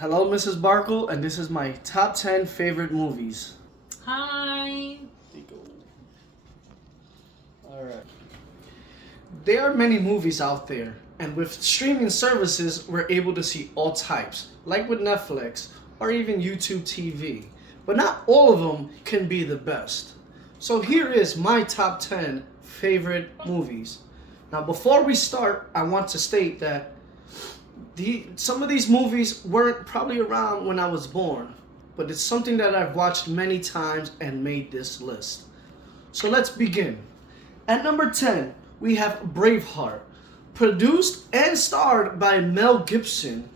Hello, Mrs. Barkle, and this is my top 10 favorite movies. Hi. Alright. There are many movies out there, and with streaming services, we're able to see all types, like with Netflix or even YouTube TV. But not all of them can be the best. So here is my top 10 favorite movies. Now, before we start, I want to state that some of these movies weren't probably around when I was born, but it's something that I've watched many times and made this list. So let's begin. At number 10, we have Braveheart, produced and starred by Mel Gibson,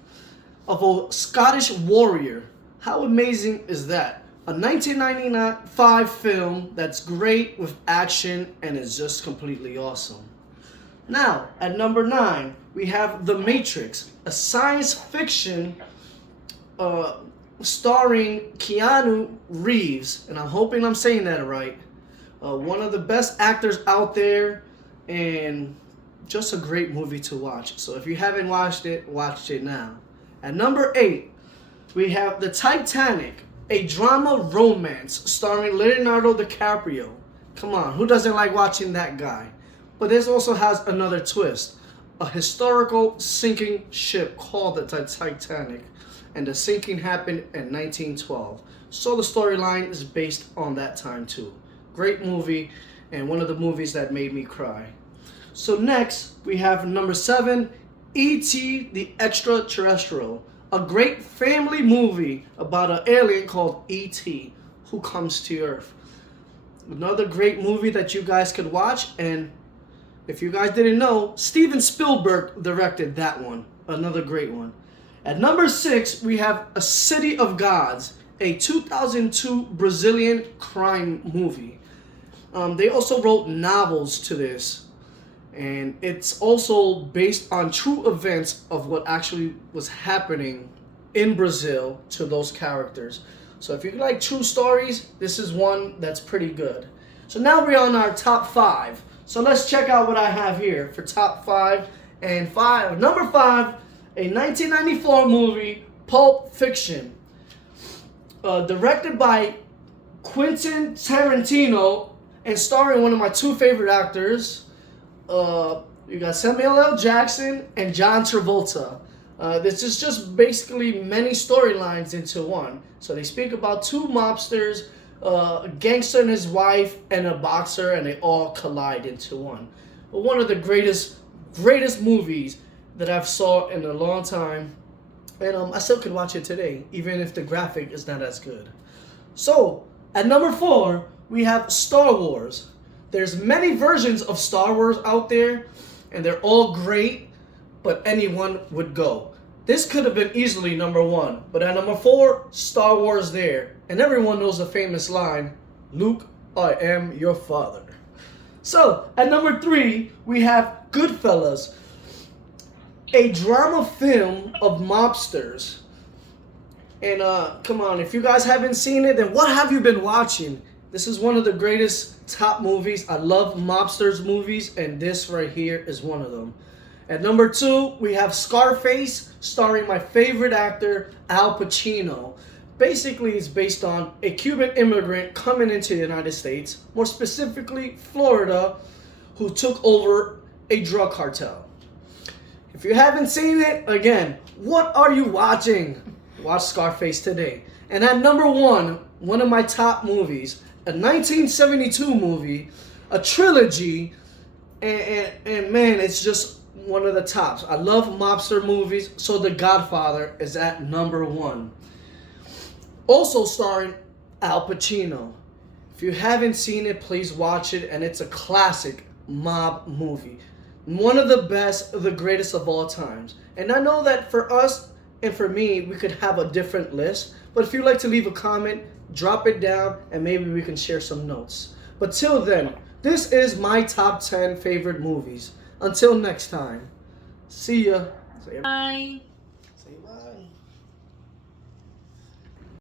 of a Scottish warrior. How amazing is that? A 1995 film that's great with action and is just completely awesome. Now, at number 9, we have The Matrix, a science fiction starring Keanu Reeves, and I'm hoping I'm saying that right. One of the best actors out there, and just a great movie to watch. So if you haven't watched it, watch it now. At number 8, we have The Titanic, a drama romance starring Leonardo DiCaprio. Come on, who doesn't like watching that guy? But this also has another twist. A historical sinking ship called the Titanic, and the sinking happened in 1912. So the storyline is based on that time too. Great movie, and one of the movies that made me cry. So next, we have number 7, E.T. the Extraterrestrial, a great family movie about an alien called E.T. who comes to Earth. Another great movie that you guys could watch, and if you guys didn't know, Steven Spielberg directed that one. Another great one. At number 6, we have A City of Gods, a 2002 Brazilian crime movie. They also wrote novels to this, and it's also based on true events of what actually was happening in Brazil to those characters. So if you like true stories, this is one that's pretty good. So now we're on our top 5. So let's check out what I have here for top 5 and 5. Number 5, a 1994 movie, Pulp Fiction, directed by Quentin Tarantino and starring one of my two favorite actors. You got Samuel L. Jackson and John Travolta. This is just basically many storylines into one. So they speak about two mobsters, a gangster and his wife, and a boxer, and they all collide into one. But one of the greatest movies that I've saw in a long time, and I still could watch it today, even if the graphic is not as good. So at number 4, we have Star Wars. There's many versions of Star Wars out there, and they're all great, but anyone would go. This could have been easily number 1, but at number 4, Star Wars there. And everyone knows the famous line, Luke, I am your father. So, at number 3, we have Goodfellas, a drama film of mobsters. And come on, if you guys haven't seen it, then what have you been watching? This is one of the greatest top movies. I love mobsters movies, and this right here is one of them. At number 2, we have Scarface, starring my favorite actor, Al Pacino. Basically, it's based on a Cuban immigrant coming into the United States, more specifically Florida, who took over a drug cartel. If you haven't seen it, again, what are you watching? Watch Scarface today. And at number 1, one of my top movies, a 1972 movie, a trilogy, and man, it's just one of the tops. I love mobster movies, so The Godfather is at number 1. Also starring Al Pacino. If you haven't seen it, please watch it, and it's a classic mob movie. One of the best, the greatest of all times. And I know that for us and for me, we could have a different list, but if you'd like to leave a comment, drop it down, and maybe we can share some notes. But till then, this is my top 10 favorite movies. Until next time, see ya. Bye.